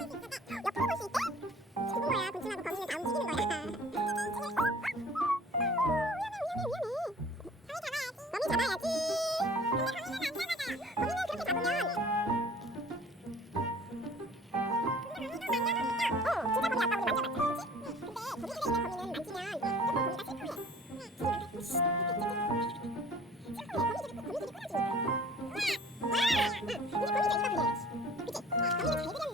옆으로 볼 수 있대? 그건 거야. 곤충하고 거미는 다 움직이는 거야. 위험해. 거미 잡아야지. 근데 거미는 안 잡아져요. 거미는 그렇게 잡으면 진짜 거미 아까 우리 만져봤잖아, 그렇지? 근데 거기 속에 있는 거미는 만지면 조금 거미가 슬퍼해. 슬퍼해. 거미들이 꼬라지니까. 와! 근데 거미가 이거 그래. 그치? 거미는 잘 그렸네. 너는 누구냐?